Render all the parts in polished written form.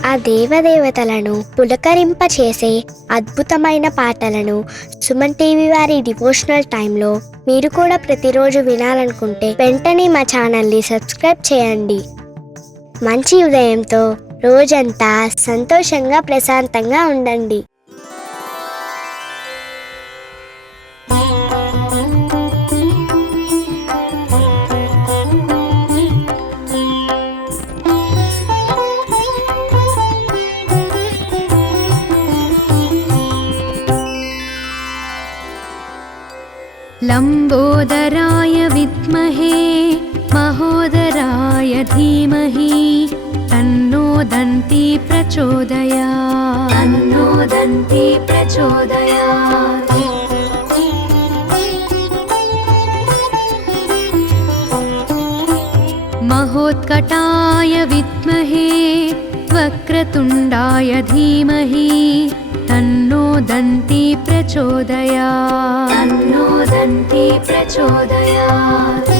ఆ దేవదేవతలను పులకరింపచేసే అద్భుతమైన పాటలను సుమన్ టీవీ వారి డివోషనల్ టైంలో మీరు కూడా ప్రతిరోజు వినాలనుకుంటే వెంటనే మా ఛానల్ని సబ్స్క్రైబ్ చేయండి. మంచి ఉదయంతో రోజంతా సంతోషంగా ప్రశాంతంగా ఉండండి. लंबोदराय विद्महे महोदराय धीमहि तन्नो दन्ती प्रचोदयात्। तन्नो दन्ती प्रचोदयात्। महोत्कटाय विद्महे वक्रतुण्डाय धीमहि तन्नो दन्ती प्रचोदयात्। तन्नो दन्ती प्रचोदयात्।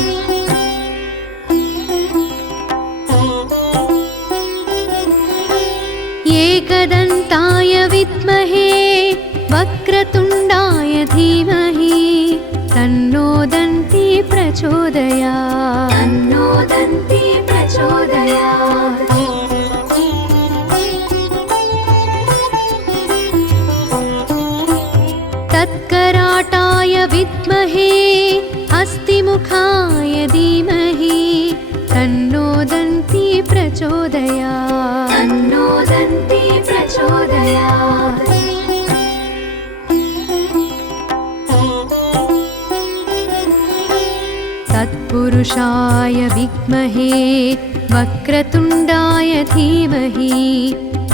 एकदन्ताय विद्महे वक्रतुण्डाय धीमहि तन्नो दन्ती प्रचोदयात्। तन्नो दन्ती प्रचोदयात्। तत्कराटाय विद्महे हस्तिमुखाय धीमहि तन्नो दन्ती प्रचोदयात्। तन्नो दन्ती प्रचोदयात्। तत्पुरुषाय विद्महे वक्रतुण्डाय धीमहि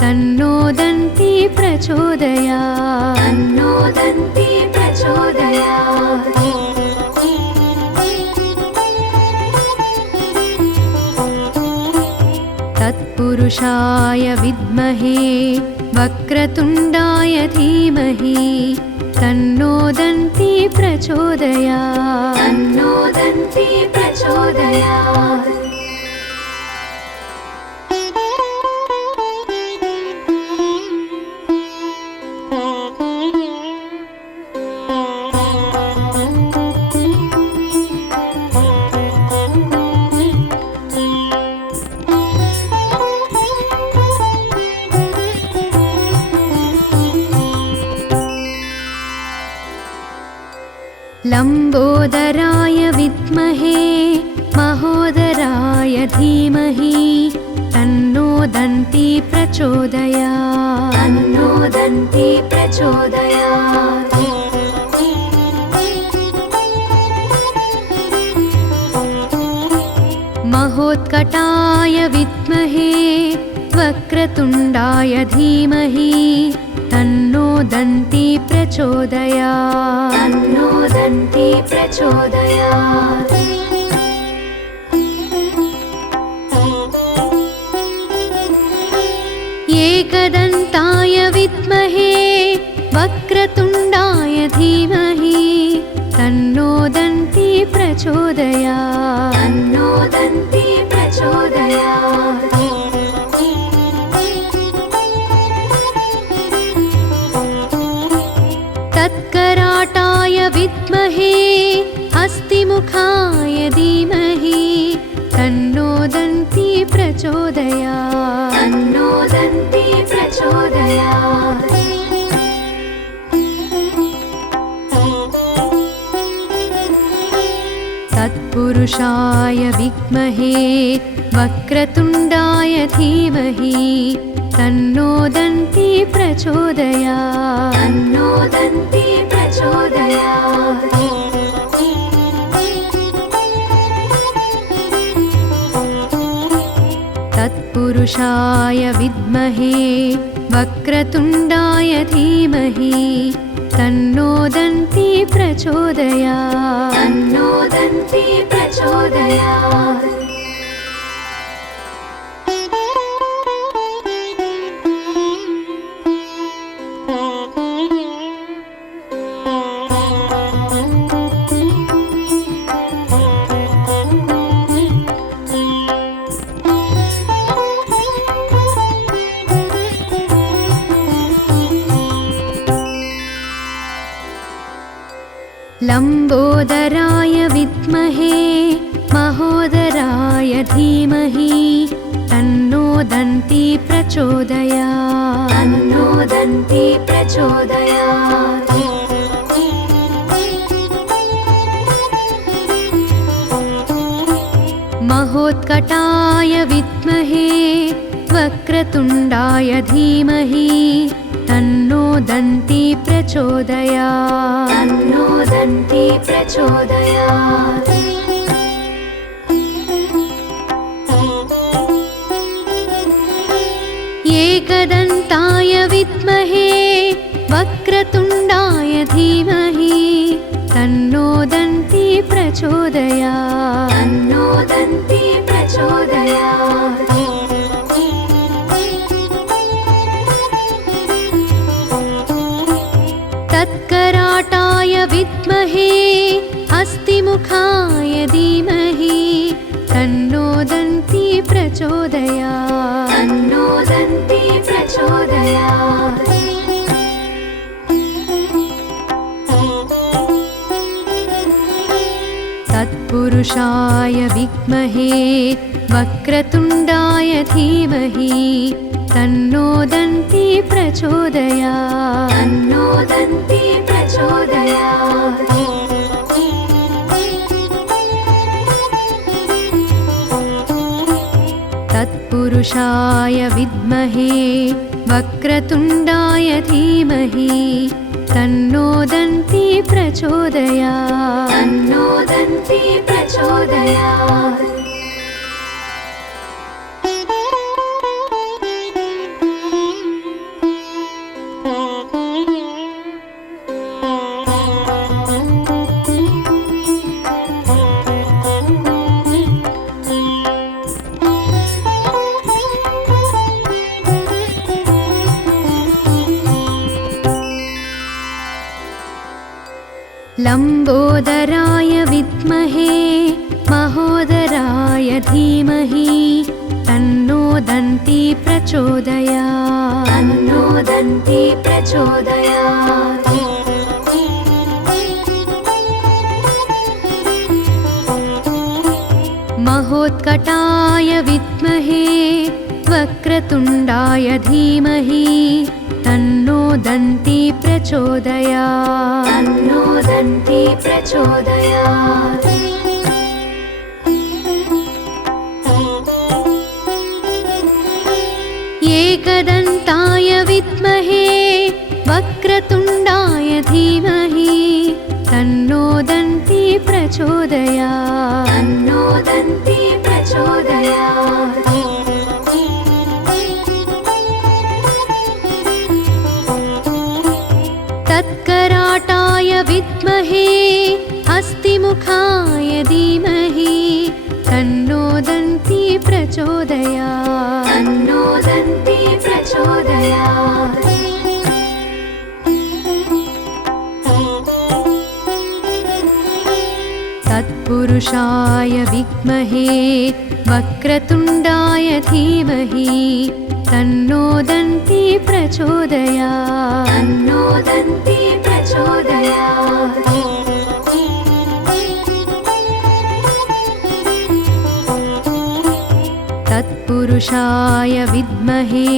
तन्नो दन्ती प्रचोदयात्। तन्नो दन्ती प्रचोदयात्। तत्पुरुषाय विद्महे वक्रतुण्डाय धीमहि तन्नो दन्ती प्रचोदयात्। तन्नो दन्ती प्रचोदयात्। लंबोदराय विद्महे महोदराय धीमहि तन्नो दन्ती प्रचोदयात्। तन्नो दन्ती प्रचोदयात्। महोत्कटाय विद्महे वक्रतुण्डाय धीमहि तन्नो दन्ती प्रचोदयात्। तन्नो दन्ती प्रचोदयात्। एकदन्ताय विद्महे वक्रतुण्डाय धीमहि तन्नो दन्ती प्रचोदयात्। तन्नो दन्ती प्रचोदयात्। तत्कराटाय विद्महे हस्तिमुखाय धीमहि तन्नो दन्ती प्रचोदयात्। तन्नो दन्ती प्रचोदयात्। तत्पुरुषाय विद्महे वक्रतुण्डाय धीमहि तन्नो दन्ती प्रचोदयात्। तन्नो दन्ती प्रचोदयात्। तत्पुरुषाय विद्महे वक्रतुण्डाय धीमहि तन्नो दन्ती प्रचोदयात्। तन्नो दन्ती प्रचोदयात्। लम्बोदराय विद्महे महोदराय धीमहि तन्नो दन्ती प्रचोदयात् तन्नो दन्ती प्रचोदयात्। महोत्कटाय विद्महे वक्रतुण्डाय धीमहि तन्नो दन्ती प्रचोदयात् तन्नो दन्ती प्रचोदयात्। एकदन्ताय विद्महे वक्रतुण्डाय धीमहि तन्नो दन्ती प्रचोदयात् तन्नो दन्ती प्रचोदयात्। तत्कराटाय विद्महे हस्तिमुखाय धीमहि तन्नो दन्ती प्रचोदयात् तन्नो दन्ती प्रचोदयात्। तत्पुरुषाय विद्महे वक्रतुण्डाय धीमहि तन्नो दन्ती प्रचोदयात् तन्नो दन्ती प्रचोदयात्। तत्पुरुषाय विद्महे वक्रतुण्डाय धीमहि तन्नो दन्ती प्रचोदयात् तन्नो दन्ती प्रचोदयात्। लम्बोदराय विद्महे महोदराय धीमहि तन्नो दन्ती प्रचोदयात् तन्नो दन्ती प्रचोदयात्। महोत्कटाय विद्महे वक्रतुण्डाय धीमहि तन्नो दन्ती प्रचोदयात् तन्नो दन्ती प्रचोदयात्। एकदन्ताय विद्महे वक्रतुण्डाय धीमहि तन्नो दन्ती प्रचोदयात् तन्नो दन्ती प्रचोदयात्। तत्कराटाय विद्महे हस्तिमुखाय धीमहि तन्नो दन्ती प्रचोदयात् तन्नो दन्ती प्रचोदयात्। तत्पुरुषाय विद्महे वक्रतुण्डाय धीमहि तन्नो दन्ती प्रचोदयात् तन्नो दन्ती प्रचोदयात्। तत्पुरुषाय विद्महे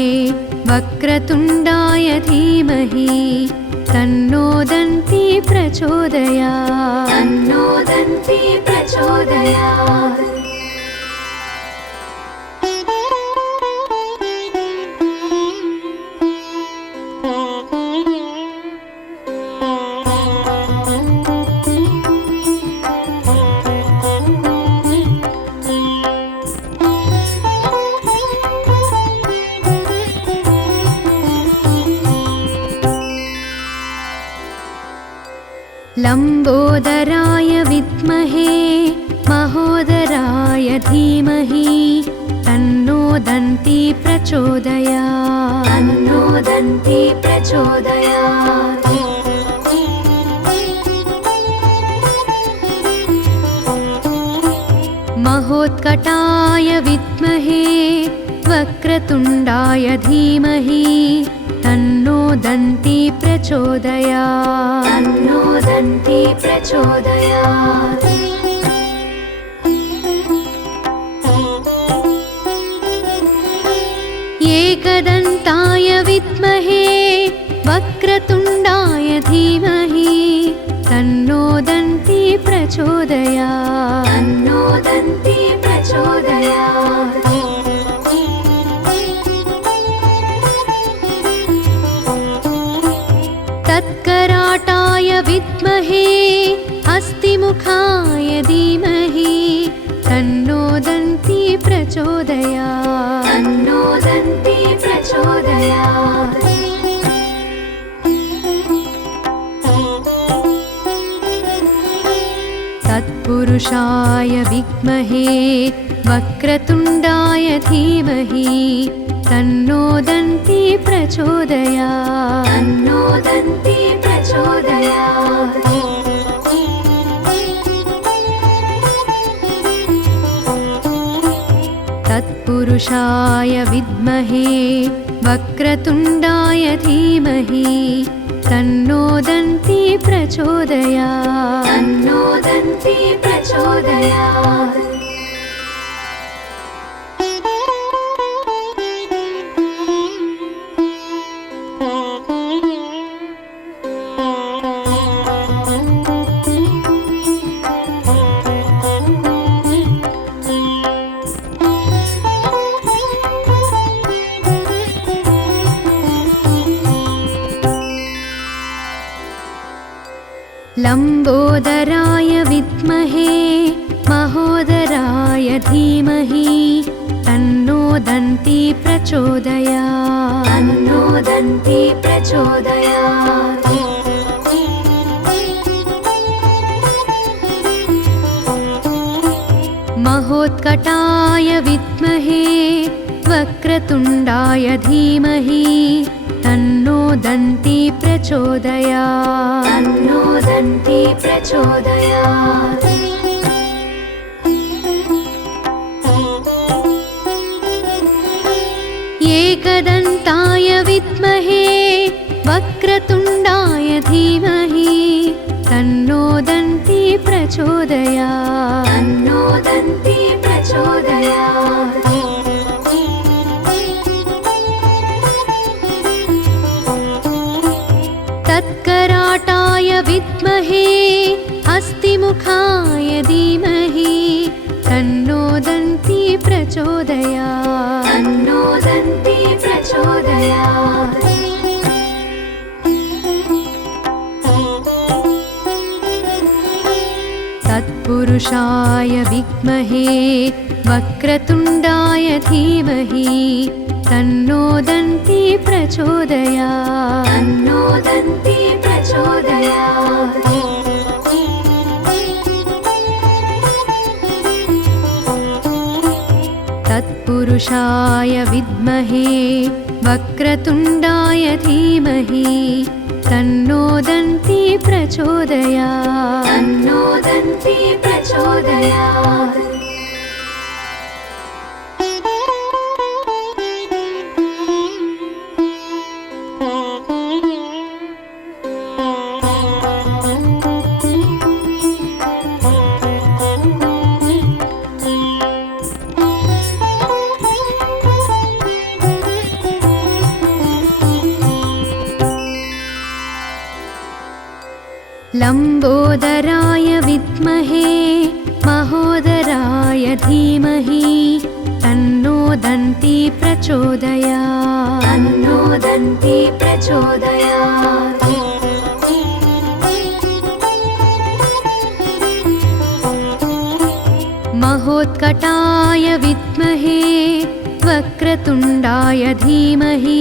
वक्रतुण्डाय धीमहि तन्नो दन्ती प्रचोदयात् तन्नो दन्ती प्रचोदयात्। लम्बोदराय विद्महे महोदराय धीमहि तन्नो दन्ती प्रचोदयात् तन्नो दन्ती प्रचोदयात्। महोत्कटाय विद्महे वक्रतुण्डाय धीमहि तन्नो दन्ती प्रचोदयात् तन्नो दन्ती प्रचोदयात् एकदन्ताय विद्महे वक्रतुण्डाय धीमहि तन्नो दन्ती प्रचोदयात् तन्नो दन्ती प्रचोदयात् तत्कराटाय विद्महे हस्तिमुखाय धीमहि तन्नो दन्ती प्रचोदयात् तन्नो दन्ती प्रचोदयात् तत्पुरुषाय विद्महे वक्रतुण्डाय धीमहि तन्नो दन्ती प्रचोदयात् तन्नो दन्ती प्रचोदयात् तत्पुरुषाय विद्महे वक्रतुण्डाय धीमहि तन्नो दन्ती प्रचोदयात् तन्नो दन्ती प्रचोदयात् लम्बोदराय विद्महे महोदराय धीमहि तन्नो दन्ती प्रचोदयात् तन्नो दन्ती प्रचोदयात् महोत्कटाय विद्महे वक्रतुण्डाय धीमहि तन्नो दन्ती प्रचोदयात् तन्नो दन्ती प्रचोदयात् एकदन्ताय विद्महे वक्रतुण्डाय धीमहि तन्नो दन्ती प्रचोदयात् तन्नो दन्ती प्रचोदयात् तत्कराटाय विद्महे हस्तिमुखाय धीमहि तन्नो दन्ती प्रचोदयात् तन्नो दन्ती प्रचोदयात् तत्पुरुषाय विद्महे वक्रतुण्डाय धीमहि तन्नो दन्ती प्रचोदयात् तन्नो दन्ती प्रचोदयात् तत्पुरुषाय विद्महे वक्रतुण्डाय धीमहि तन्नो दन्ती प्रचोदयात् तन्नो दन्ती प्रचोदयात् लम्बोदराय विद्महे महोदराय धीमहि तन्नो दन्ती प्रचोदयात् तन्नो दन्ती प्रचोदयात् महोत्कटाय विद्महे वक्रतुण्डाय धीमहि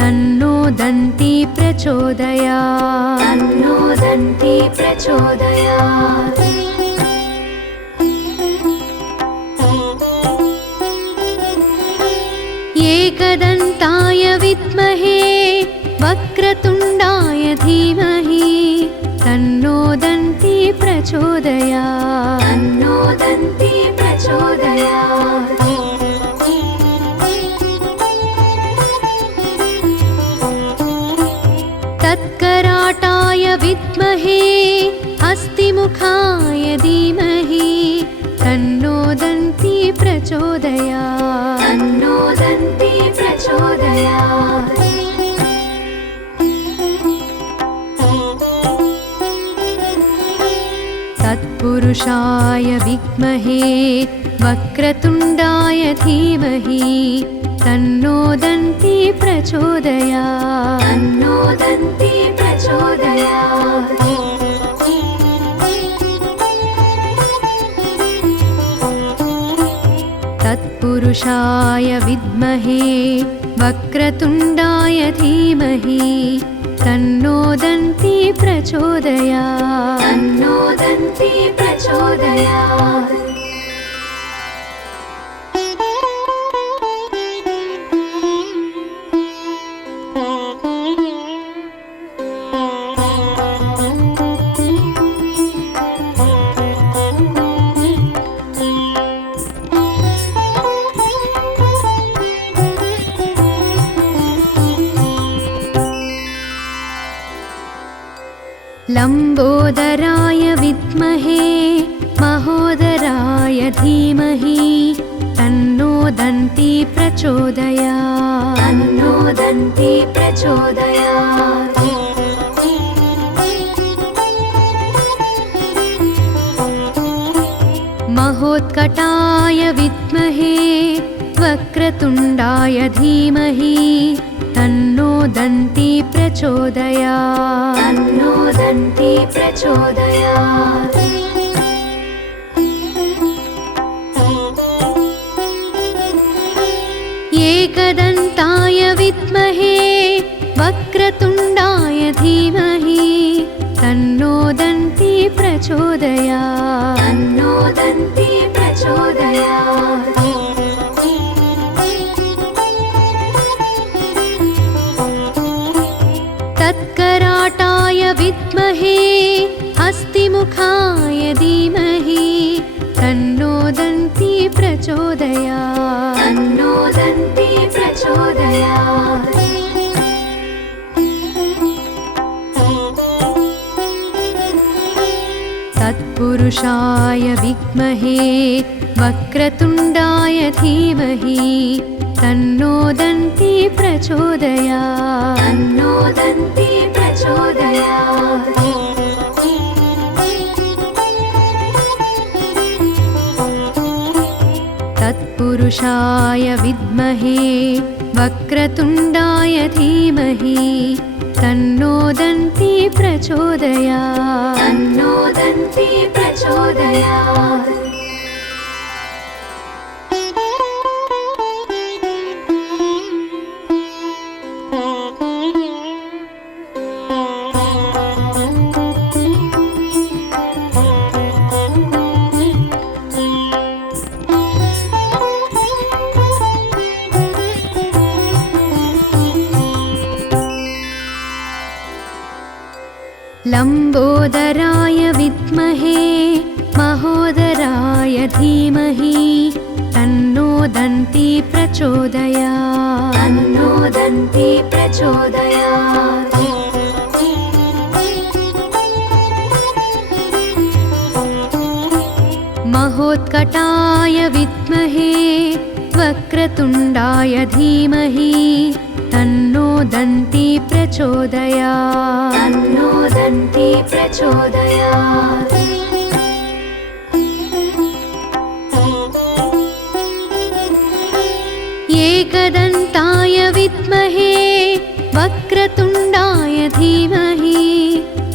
तन्नो दन्ती प्रचोदयात् तन्नो दन्ती प्रचोदयात् एकदन्ताय विद्महे वक्रतुण्डाय धीमहि तन्नो दन्ती प्रचोदयात् तन्नो दन्ती प्रचोदयात् प्रचोदयात् तन्नो दन्ती प्रचोदयात् तत्पुरुषाय विद्महे वक्रतुण्डाय धीमहि तन्नो दन्ती प्रचोदयात् तन्नो दन्ती प्रचोदयात् तत्पुरुषाय विद्महे वक्रतुण्डाय धीमहि तन्नो दन्ती प्रचोदयात् तन्नो दन्ती प्रचोदयात् लम्बोदराय विद्महे महोदराय धीमहि तन्नो दन्ती प्रचोदयात् तन्नो दन्ती प्रचोदयात् महोत्कटाय विद्महे वक्रतुण्डाय धीमहि तन्नो दन्ती प्रचोदयात् तन्नो दन्ती प्रचोदयात् एकदन्ताय विद्महे वक्रतुण्डाय धीमहि तन्नो दन्ती प्रचोदयात् तन्नो दन्ती प्रचोदयात् तत्कराटाय विद्महे हस्तिमुखाय धीमहि तन्नो दन्ती प्रचोदयात् तन्नो दन्ती प्रचोदयात् तत्पुरुषाय विद्महे वक्रतुण्डाय धीमहि तन्नो दन्ती प्रचोदयात् तन्नो दन्ती प्रचोदयात् तत्पुरुषाय विद्महे वक्रतुण्डाय धीमहि तन्नो दन्ती प्रचोदयात् तन्नो दन्ती प्रचोदयात् लम्बोदराय विद्महे महोदराय धीमहि तन्नो दन्ती प्रचोदयात् तन्नो दन्ती प्रचोदयात् महोत्कटाय विद्महे वक्रतुण्डाय धीमहि तन्नो दन्ती प्रचोदयात् तन्नो दन्ती प्रचोदयात् एकदन्ताय विद्महे वक्रतुण्डाय धीमहि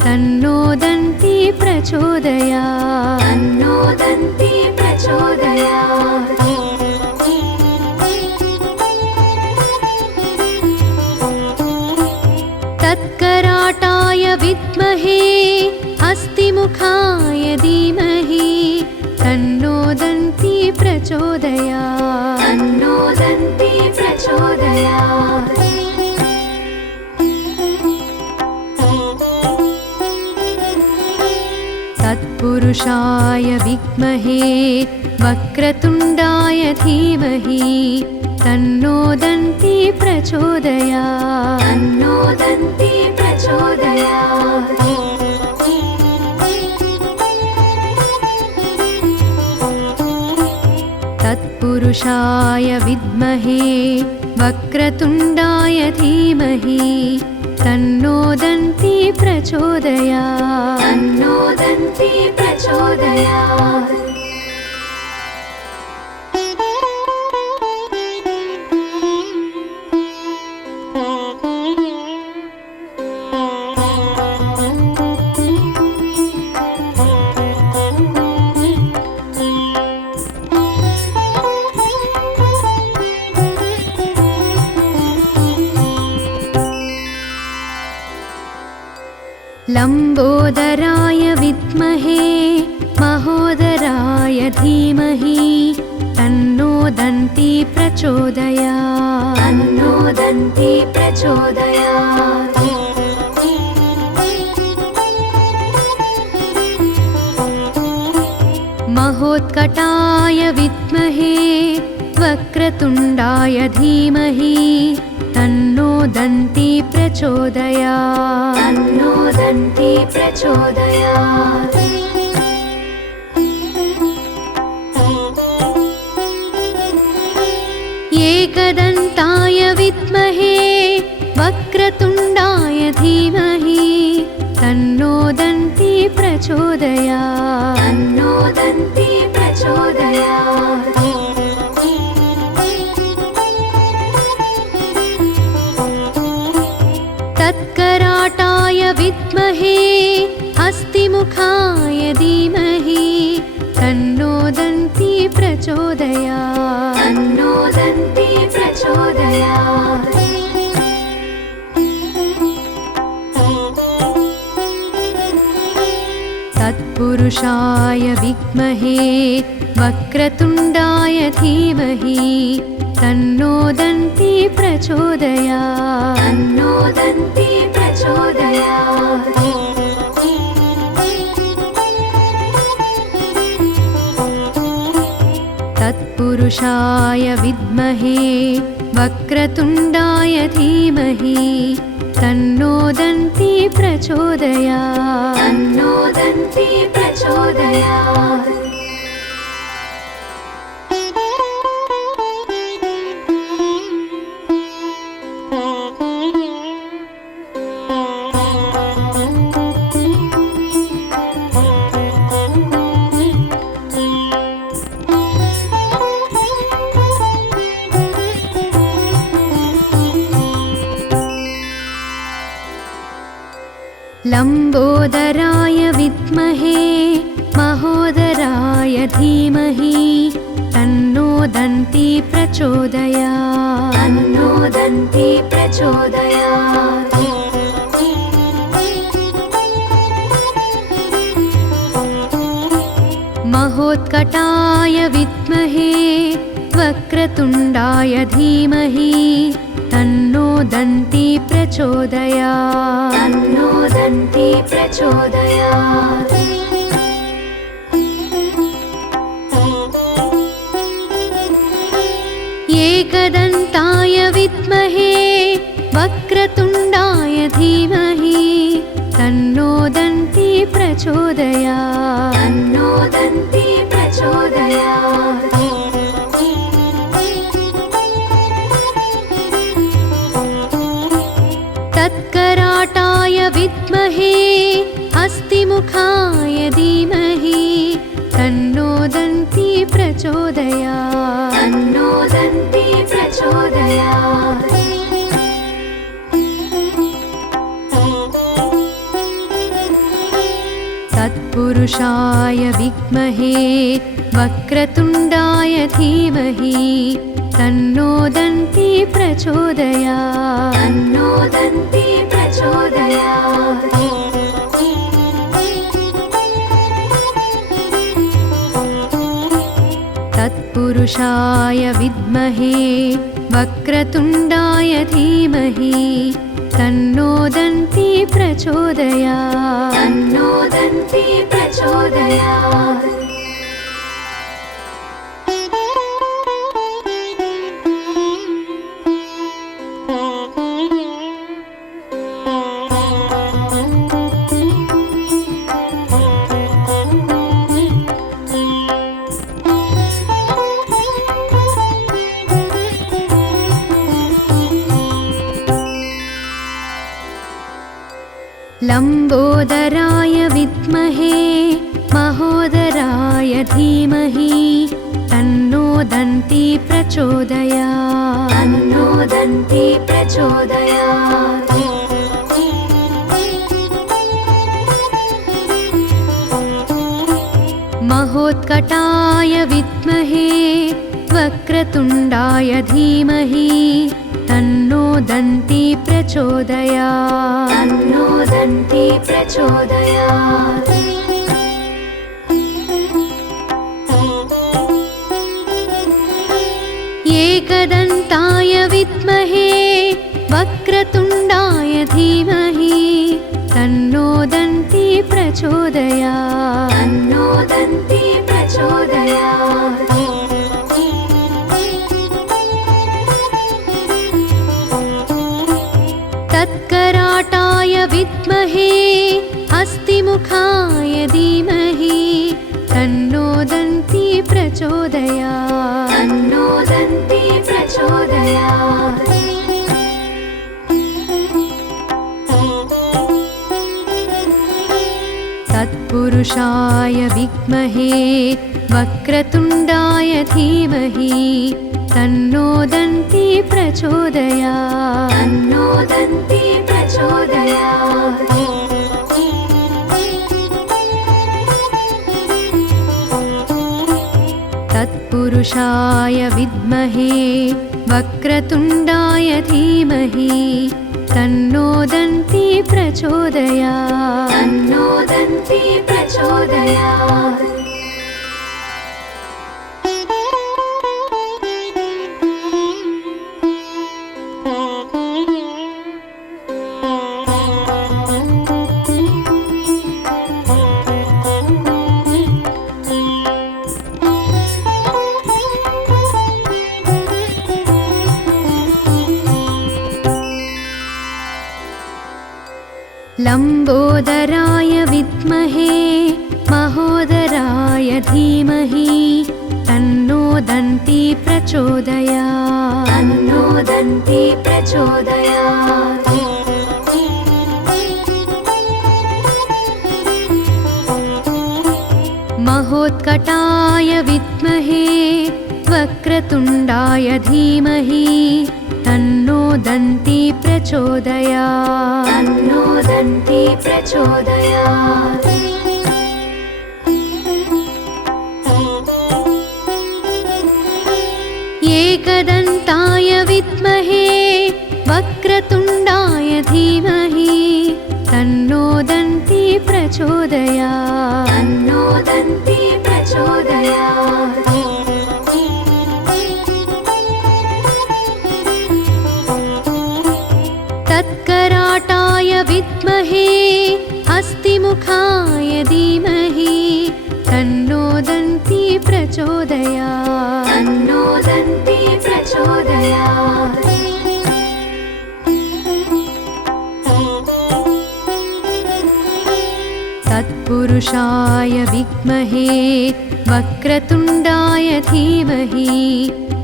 तन्नो दन्ती प्रचोदयात् तन्नो दन्ती प्रचोदयात् तत्कराटाय विद्महे हस्तिमुखाय धीमहि तन्नो दन्ती प्रचोदयात् तन्नो दन्ती प्रचोदयात् तत्पुरुषाय विद्महे वक्रतुण्डाय धीमहि तन्नो दन्ती प्रचोदयात् तन्नो दन्ती प्रचोदयात् तत्पुरुषाय विद्महे वक्रतुण्डाय धीमहि तन्नो दन्ती प्रचोदयात् तन्नो दन्ती प्रचोदयात् लम्बोदराय विद्महे महोदराय धीमहि तन्नो दन्ती प्रचोदयात् तन्नो दन्ती प्रचोदयात् महोत्कटाय विद्महे वक्रतुण्डाय धीमहि तन्नो दन्ती प्रचोदयात् तन्नो दन्ती प्रचोदयात् एकदन्ताय विद्महे वक्रतुण्डाय धीमहि तन्नो दन्ती प्रचोदयात् तन्नो दन्ती प्रचोदयात् तत्कराटाय विद्महे हस्तिमुखाय धीमहि तन्नो दन्ती प्रचोदयात् तन्नो दन्ती प्रचोदयात् तत्पुरुषाय विद्महे वक्रतुण्डाय धीमहि तन्नो दन्ती प्रचोदयात् तन्नो दन्ती प्रचोदयात् तत्पुरुषाय विद्महे वक्रतुण्डाय धीमहि तन्नो दन्ती प्रचोदयात् तन्नो दन्ती प्रचोदयात् लम्बोदराय विद्महे महोदराय धीमहि तन्नो दन्ती प्रचोदयात् तन्नो दन्ती प्रचोदयात् महोत्कटाय विद्महे वक्रतुण्डाय धीमहि तन्नो दन्ती प्रचोदयात् तन्नो दन्ती प्रचोदयात् एकदन्ताय विद्महे वक्रतुण्डाय धीमहि तन्नो दन्ती प्रचोदयात् तन्नो दन्ती प्रचोदयात् तत्कराटाय विद्महे हस्तिमुखाय धीमहि तन्नो दन्ती प्रचोदयात् तन्नो दन्ती प्रचोदयात् तत्पुरुषाय विद्महे वक्रतुण्डाय धीमहि तन्नो दन्ती प्रचोदयात् तन्नो दन्ती प्रचोदयात् तत्पुरुषाय विद्महे वक्रतुण्डाय धीमहि तन्नो दन्ती प्रचोदयात् तन्नो दन्ती प्रचोदयात् लम्बोदराय विद्महे महोदराय धीमहि तन्नो दन्ती प्रचोदयात् तन्नो दन्ती प्रचोदयात् महोत्कटाय विद्महे वक्रतुण्डाय धीमहि तन्नो दन्ती प्रचोदयात् तन्नो दन्ती प्रचोदयात् एकदन्ताय विद्महे वक्रतुण्डाय धीमहि तन्नो दन्ती प्रचोदयात् तन्नो दन्ती प्रचोदयात् तत्कराटाय विद्महे हस्तिमुखाय धीमहि तन्नो दन्ती प्रचोदयात् तन्नो दन्ती प्रचोदयात् तत्पुरुषाय विद्महे वक्रतुण्डाय धीमहि तन्नो दन्ती प्रचोदयात् तन्नो दन्ती प्रचोदयात् तत्पुरुषाय विद्महे वक्रतुण्डाय धीमहि तन्नो दन्ती प्रचोदयात् तन्नो दन्ती प्रचोदयात् लम्बोदराय विद्महे महोदराय धीमहि तन्नो दन्ती प्रचोदयात् तन्नो दन्ती प्रचोदयात् महोत्कटाय विद्महे वक्रतुण्डाय धीमहि तन्नो दन्ती प्रचोदयात् तन्नो दन्ती प्रचोदयात् एकदन्ताय विद्महे वक्रतुण्डाय धीमहि तन्नो दन्ती प्रचोदयात् तन्नो दन्ती प्रचोदयात् तत्कराटाय विद्महे हस्तिमुखाय धीमहि तन्नो दन्ती प्रचोदयात् तन्नो दन्ती प्रचोदयात् तत्पुरुषाय विद्महे वक्रतुण्डाय धीमहि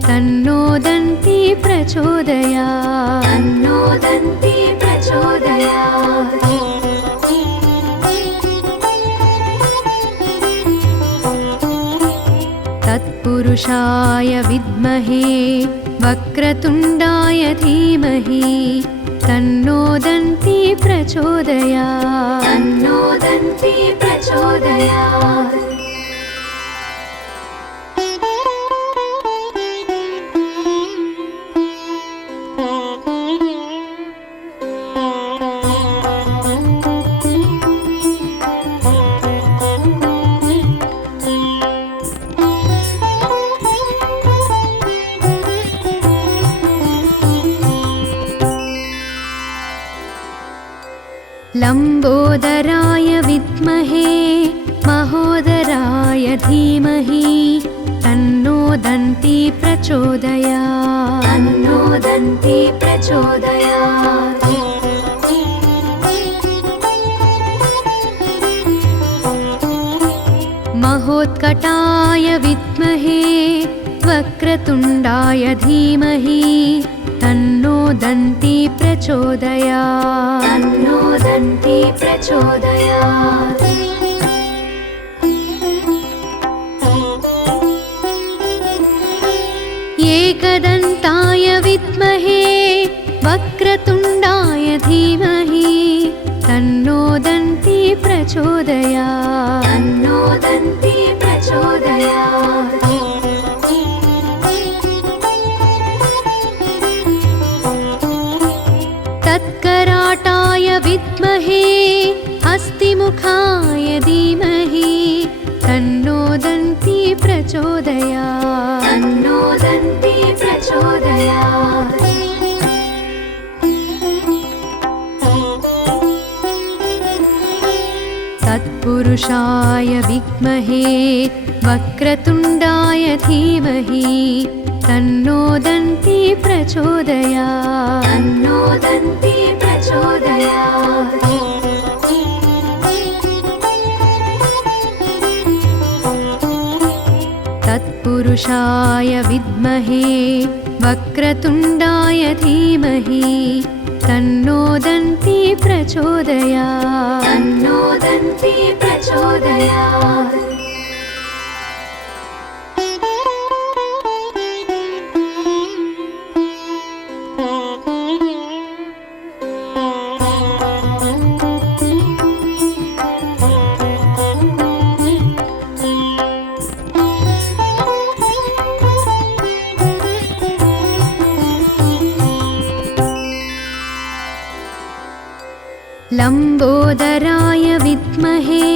तन्नो दन्ती प्रचोदयात् तन्नो दन्ती प्रचोदयात् तत्पुरुषाय विद्महे वक्रतुण्डाय धीमहि तन्नो दन्ती प्रचोदयात् तन्नो दन्ती प्रचोदयात् लम्बोदराय विद्महे महोदराय धीमहि तन्नो दन्ती प्रचोदयात् तन्नो दन्ती प्रचोदयात् महोत्कटाय विद्महे वक्रतुण्डाय धीमहि तन्नो दन्ती प्रचोदयात् प्रचोदयात् तन्नो दन्ती प्रचोदयात् एकदन्ताय विद्महे वक्रतुण्डाय धीमहि तन्नो दन्ती प्रचोदयात् तन्नो दन्ती प्रचोदयात् तत्कराटाय विद्महे हस्तिमुखाय धीमहि तन्नो दन्ती प्रचोदयात् तन्नो दन्ती प्रचोदयात् तत्पुरुषाय विद्महे वक्रतुण्डाय धीमहि तन्नो दन्ती प्रचोदयात् तन्नो दन्ती प्रचोदयात् तत्पुरुषाय विद्महे वक्रतुण्डाय धीमहि तन्नो दन्ती प्रचोदयात् तन्नो दन्ती प्रचोदयात् लम्बोदराय विद्महे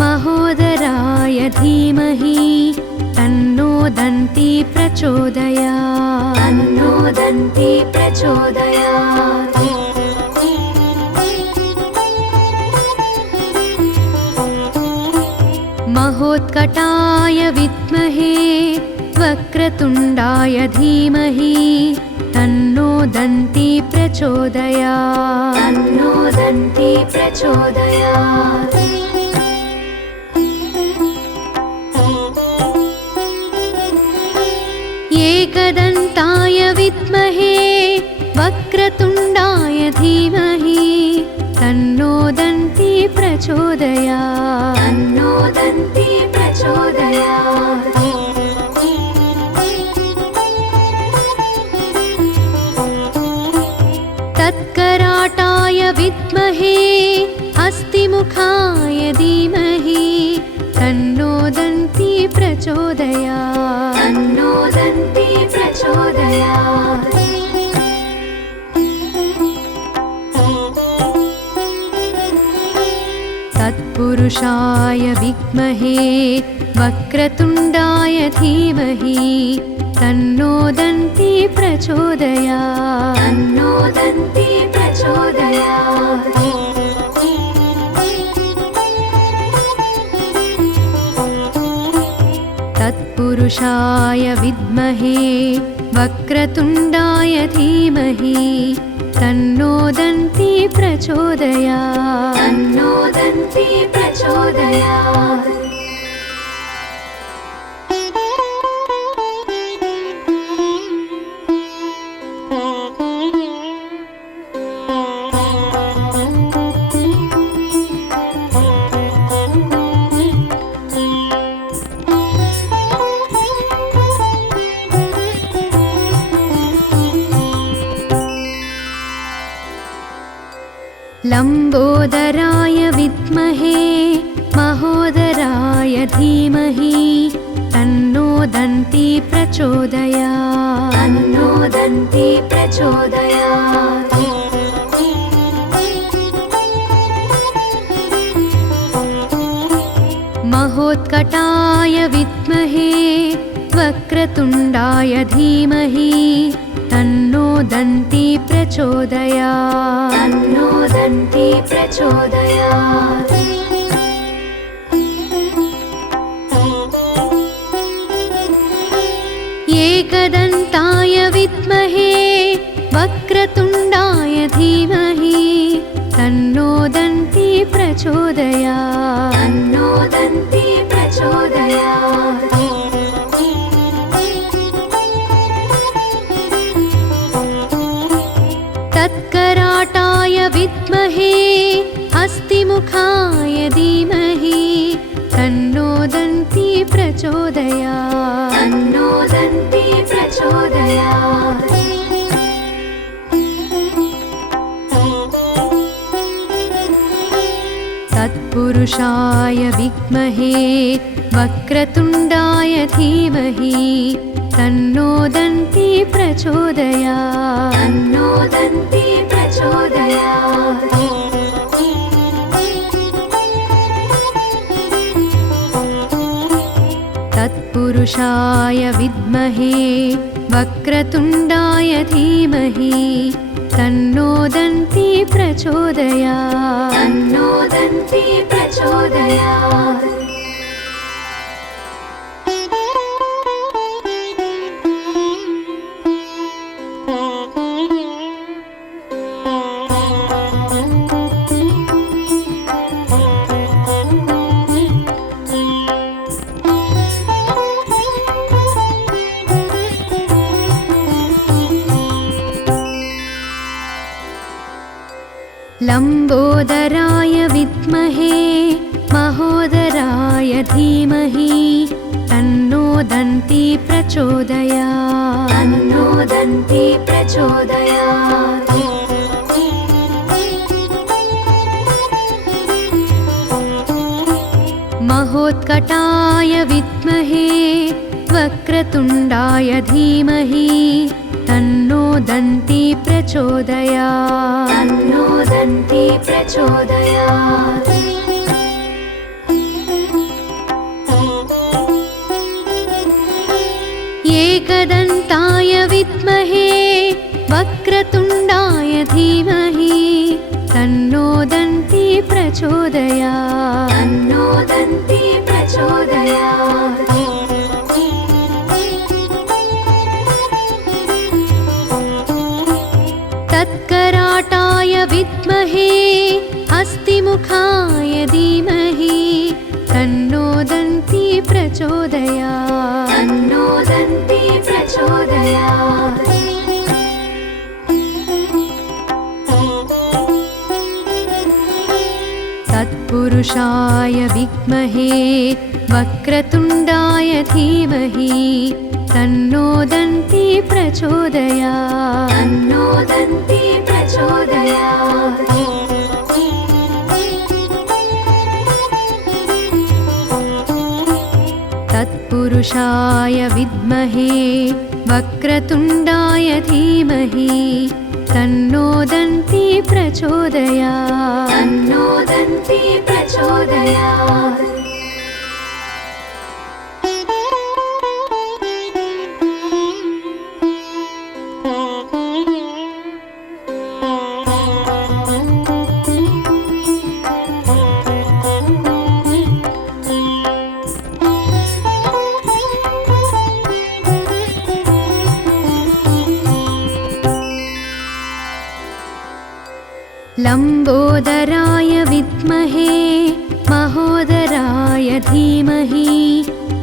महोदराय धीमहि तन्नो दन्ती प्रचोदयात् तन्नो दन्ती प्रचोदयात् महोत्कटाय विद्महे वक्रतुण्डाय धीमहि तन्नो दन्ती प्रचोदयात् तन्नो दन्ती प्रचोदयात् एकदन्ताय विद्महे वक्रतुण्डाय धीमहि तन्नो दन्ती प्रचोदयात् तन्नो दन्ती प्रचोदयात् तत्कराटाय विद्महे हस्तिमुखाय धीमहि तन्नो दन्ती प्रचोदयात् तन्नो दन्ती प्रचोदयात् तत्पुरुषाय विद्महे वक्रतुण्डाय धीमहि तन्नो दन्ती प्रचोदयात् तन्नो दन्ती प्रचोदयात् तत्पुरुषाय विद्महे वक्रतुण्डाय धीमहि तन्नो दन्ती प्रचोदयात् तन्नो दन्ती प्रचोदयात् लम्बोदराय विद्महे महोदराय धीमहि तन्नो दन्ती प्रचोदयात् तन्नो दन्ती प्रचोदयात् महोत्कटाय विद्महे वक्रतुण्डाय धीमहि तन्नो दन्ती प्रचोदयात् तन्नो दन्ती प्रचोदयात् एकदन्ताय विद्महे वक्रतुण्डाय धीमहि तन्नो दन्ती प्रचोदयात् तन्नो दन्ती प्रचोदयात् प्रचोदयात् तन्नो दन्ती प्रचोदयात् तत्पुरुषाय विद्महे वक्रतुण्डाय धीमहि तन्नो दन्ती प्रचोदयात् तन्नो दन्ती प्रचोदयात् तत्पुरुषाय विद्महे वक्रतुण्डाय धीमहि तन्नो दन्ती प्रचोदयात् तन्नो दन्ती प्रचोदयात् लम्बोदराय विद्महे महोदराय धीमहि तन्नो दन्ती प्रचोदयात् तन्नो दन्ती प्रचोदयात् महोत्कटाय विद्महे वक्रतुण्डाय धीमहि तन्नो दन्ती प्रचोदयात् तन्नो दन्ती प्रचोदयात् एकदन्ताय विद्महे वक्रतुण्डाय धीमहि तन्नो दन्ती प्रचोदयात् तन्नो दन्ती प्रचोदयात् तत्कराटाय विद्महे हस्तिमुखाय धीमहि तन्नो दन्ती प्रचोदयात् तन्नो दन्ती प्रचोदयात् तत्पुरुषाय विद्महे वक्रतुण्डाय धीमहि तन्नो दन्ती प्रचोदयात् तन्नो दन्ती प्रचोदयात् तत्पुरुषाय विद्महे वक्रतुण्डाय धीमहि तन्नो दन्ती प्रचोदयात् तन्नो दन्ती प्रचोदयात् लम्बोदराय विद्महे महोदराय धीमहि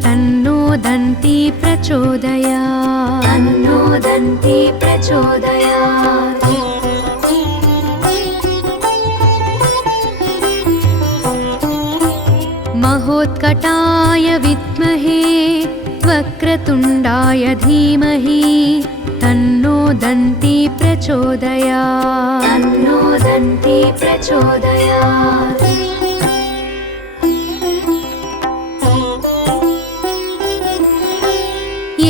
तन्नो दन्ती प्रचोदयात् तन्नो दन्ती प्रचोदयात् महोत्कटाय विद्महे वक्रतुण्डाय धीमहि तन्नो दन्ती प्रचोदयात् तन्नो दन्ती प्रचोदयात्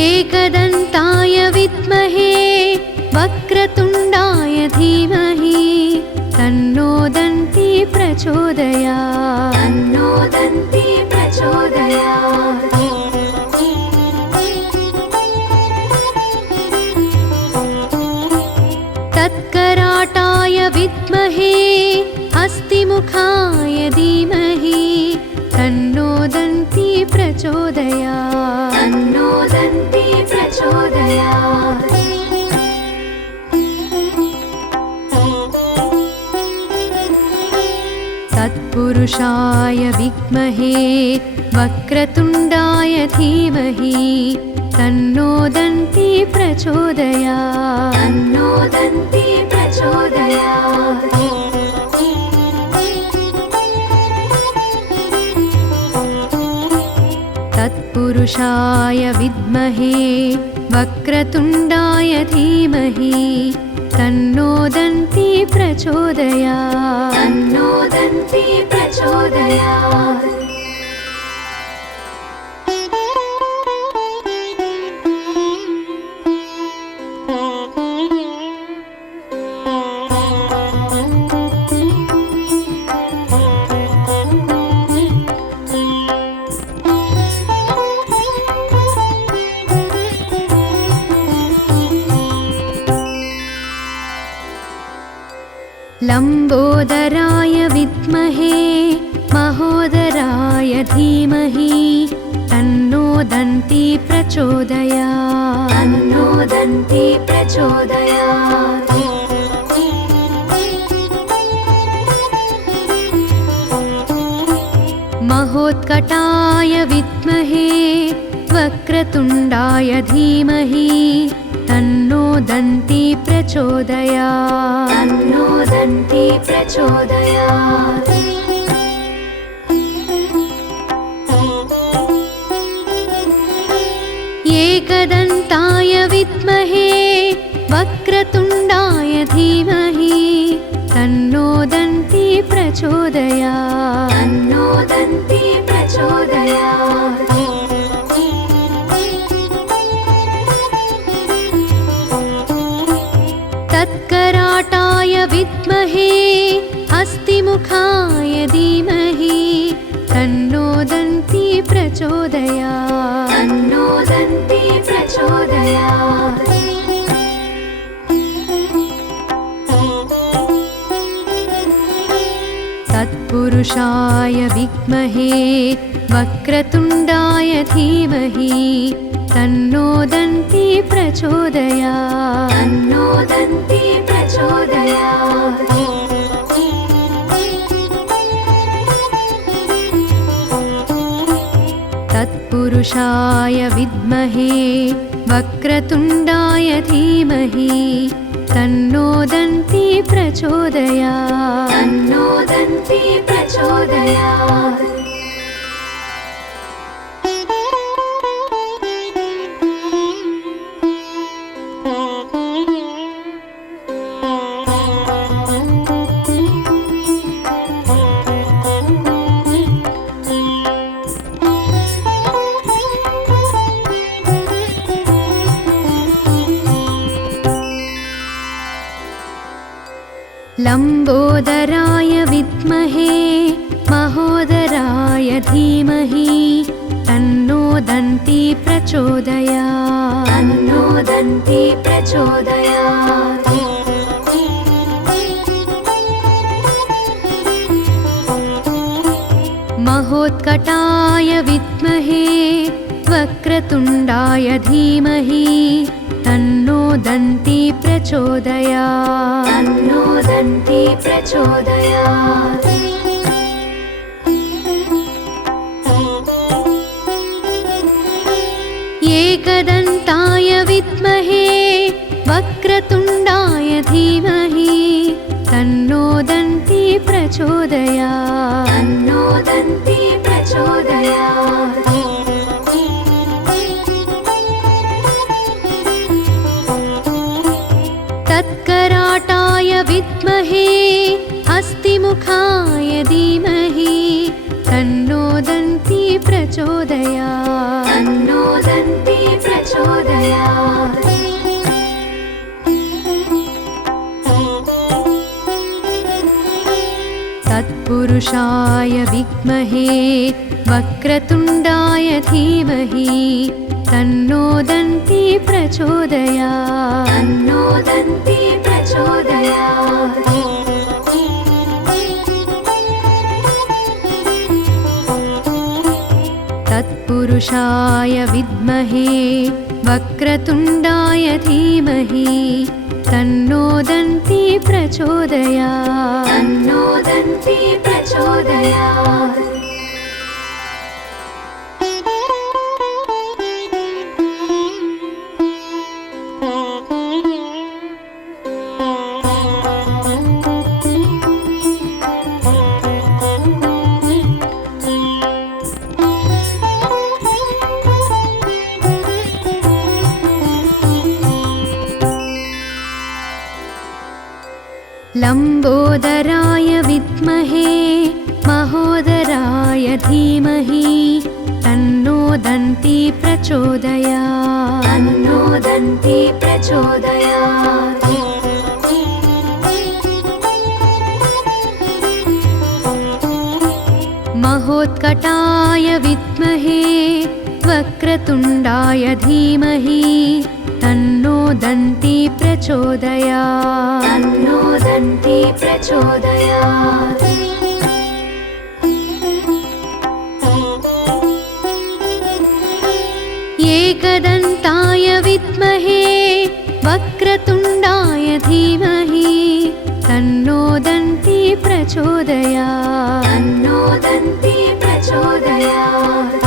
एकदन्ताय विद्महे वक्रतुण्डाय धीमहि तन्नो दन्ती प्रचोदयात् तन्नो दन्ती प्रचोदयात् तत्कराटाय विद्महे हस्तिमुखाय धीमहि तन्नो दन्ती प्रचोदयात् तन्नो दन्ती प्रचोदयात् तत्पुरुषाय विद्महे वक्रतुण्डाय धीमहि तन्नो दन्ती प्रचोदयात् तन्नो दन्ती प्रचोदयात् तत्पुरुषाय विद्महे वक्रतुण्डाय धीमहि तन्नो दन्ती प्रचोदयात् तन्नो दन्ती प्रचोदयात् लम्बोदराय विद्महे महोदराय धीमहि तन्नो दन्ती प्रचोदयात् तन्नो दन्ती प्रचोदयात् महोत्कटाय विद्महे वक्रतुण्डाय धीमहि तन्नो दन्ती प्रचोदयात् तन्नो दन्ती प्रचोदयात् एकदन्ताय विद्महे वक्रतुण्डाय धीमहि तन्नो दन्ती प्रचोदयात् तन्नो दन्ती प्रचोदयात् तत्कराटाय विद्महे हस्तिमुखाय धीमहि तन्नो दन्ती प्रचोदयात् तन्नो दन्ती प्रचोदयात् तत्पुरुषाय विद्महे वक्रतुण्डाय धीमहि तन्नो दन्ती प्रचोदयात् तन्नो दन्ती प्रचोदयात् तत्पुरुषाय विद्महे वक्रतुण्डाय धीमहि तन्नो दन्ती प्रचोदयात् तन्नो दन्ती प्रचोदयात् लम्बोदराय विद्महे महोदराय धीमहि तन्नो दन्ती प्रचोदयात् तन्नो दन्ती प्रचोदयात् महोत्कटाय विद्महे वक्रतुण्डाय धीमहि तन्नो दन्ती प्रचोदयात् तन्नो दन्ती प्रचोदयात् एकदन्ताय विद्महे वक्रतुण्डाय धीमहि तन्नो दन्ती प्रचोदयात् तन्नो दन्ती प्रचोदयात् तत्कराटाय विद्महे हस्तिमुखाय धीमहि तन्नो दन्ती प्रचोदयात् तन्नो दन्ती प्रचोदयात् तत्पुरुषाय विद्महे वक्रतुण्डाय धीमहि तन्नो दन्ती प्रचोदयात् तन्नो दन्ती प्रचोदयात् तत्पुरुषाय विद्महे वक्रतुण्डाय धीमहि तन्नो दन्ती प्रचोदयात् तन्नो दन्ती प्रचोदयात् लम्बोदराय विद्महे महोदराय धीमहि तन्नो दन्ती प्रचोदयात् तन्नो दन्ती प्रचोदयात् महोत्कटाय विद्महे वक्रतुण्डाय धीमहि तन्नो दन्ती प्रचोदयात् तन्नो दन्ती प्रचोदयात् एकदन्ताय विद्महे वक्रतुण्डाय धीमहि तन्नो दन्ती प्रचोदयात् तन्नो दन्ती प्रचोदयात्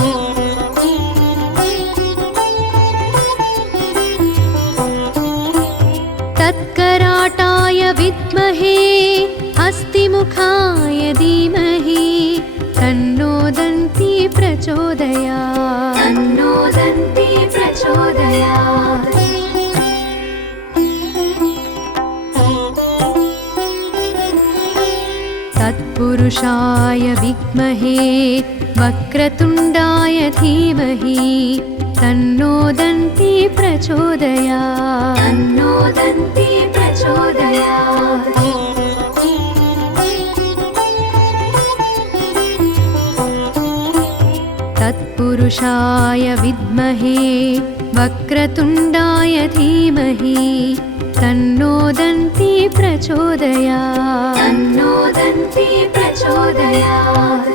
तत्कराटाय विद्महे हस्तिमुखाय धीमहि तन्नो दन्ती प्रचोदयात् तन्नो दन्ती प्रचोदयात् तत्पुरुषाय विद्महे वक्रतुण्डाय धीमहि तन्नो दन्ती प्रचोदयात् तन्नो दन्ती प्रचोदयात् तत्पुरुषाय विद्महे वक्रतुण्डाय धीमहि तन्नो दन्ती प्रचोदयात् तन्नो दन्ती प्रचोदयात्